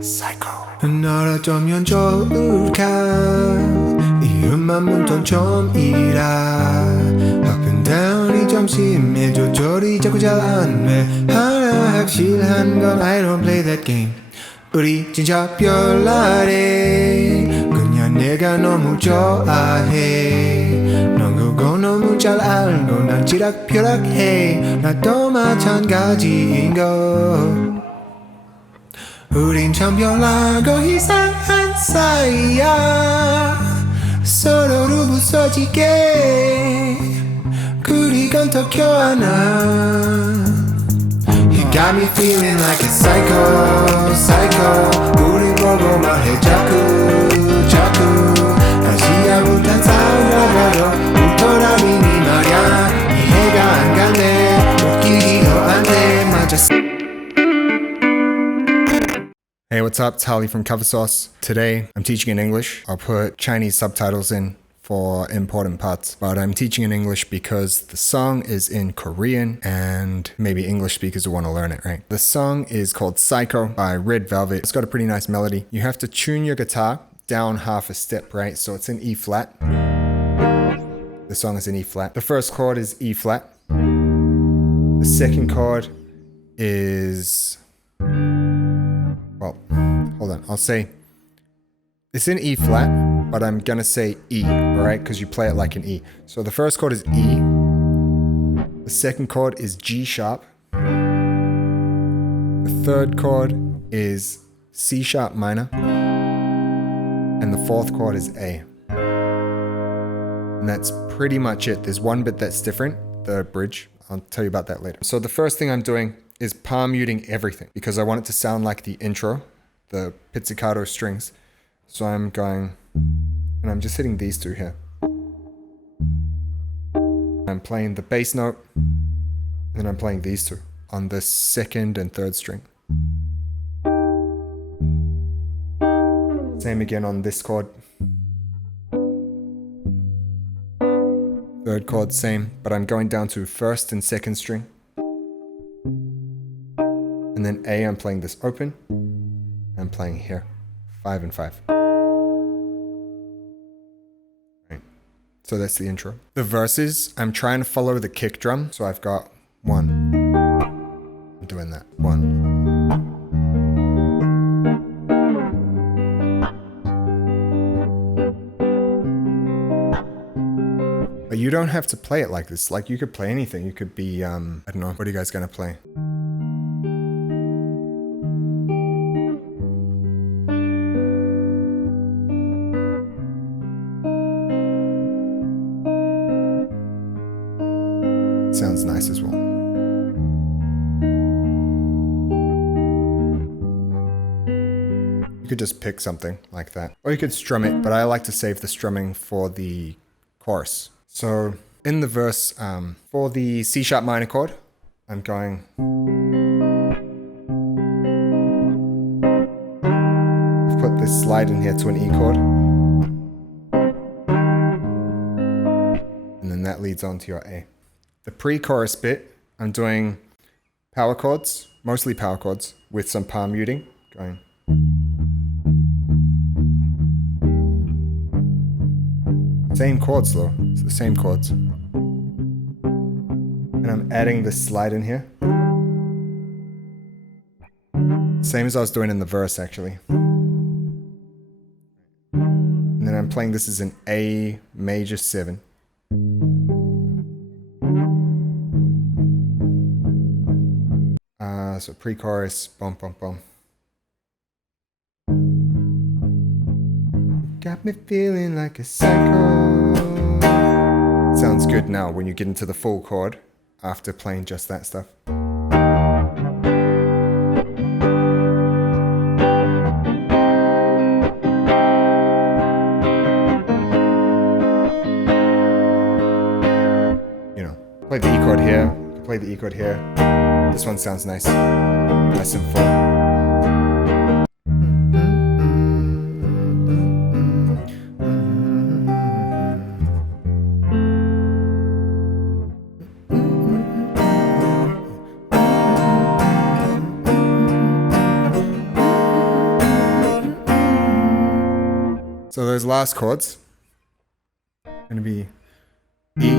Psycho. 너라쩌면 좋을까 이 음만 문통 처음이라 Up and down이 좀 심해 조절이 자꾸 잘 안돼 하나 확실한 건 I don't play that game 우리 진짜 별나래 그냥 내가 너무 좋아해 넌 그거 너무 잘 알고 난 지락펴락해 나도 마찬가지인 거 우린 참 별나고 이상한 사이야 서로를 부서지게 그리건 더 켜안아 You got me feeling like a psycho, psycho 우리 보고 말해 자꾸, 자꾸 다시야 못한 사랑으로 웃더라니 니 말야 이해가 안 가네 웃기지도 않네 맞아 Hey, what's up? It's Harley from Cover Sauce. Today, I'm teaching in English. I'll put Chinese subtitles in for important parts, but I'm teaching in English because the song is in Korean and maybe English speakers will want to learn it, right? The song is called Psycho by Red Velvet. It's got a pretty nice melody. You have to tune your guitar down half a step, right? So it's in E flat. The song is in E flat. The first chord is E flat. The second chord is... Well, hold on. I'll say it's in E flat, but I'm gonna say E, all right? Because you play it like an E. So the first chord is E. The second chord is G sharp. The third chord is C sharp minor. And the fourth chord is A. And that's pretty much it. There's one bit that's different, the bridge. I'll tell you about that later. So the first thing I'm doing is palm muting everything because I want it to sound like the intro, the pizzicato strings. So I'm going, and I'm just hitting these two here. I'm playing the bass note, and then I'm playing these two on the second and third string. Same again on this chord. Third chord, same, but I'm going down to first and second string. And then A, I'm playing this open. I'm playing here, 5 and 5. Right. So that's the intro. The verses, I'm trying to follow the kick drum. So I've got 1. I'm doing that. 1. But you don't have to play it like this. Like you could play anything. You could be, I don't know, what are you guys gonna play? Sounds nice as well. You could just pick something like that. Or you could strum it, but I like to save the strumming for the chorus. So in the verse, for the C sharp minor chord, I'm going... I've put this slide in here to an E chord. And then that leads on to your A. The pre-chorus bit, I'm doing power chords, mostly power chords, with some palm muting, going. Same chords though, it's the same chords. And I'm adding this slide in here. Same as I was doing in the verse actually. And then I'm playing this as an A major 7. So pre-chorus, bum bum bum. Got me feeling like a psycho. Sounds good now when you get into the full chord after playing just that stuff. You know, play the E chord here, play the E chord here. This one sounds nice. Nice and full. So those last chords are going to be E,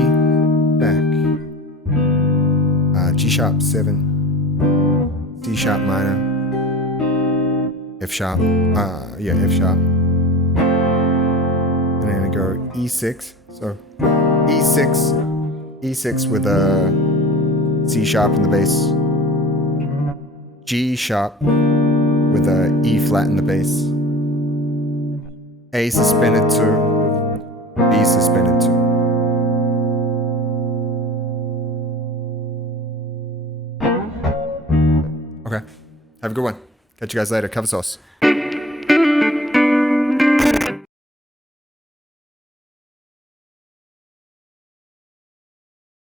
back, G sharp 7, C sharp minor, F sharp, F sharp, and then I go E6. So E6 with a C sharp in the bass, G sharp with a E flat in the bass, A suspended 2, B suspended 2. Okay, have a good one. Catch you guys later. Cover sauce.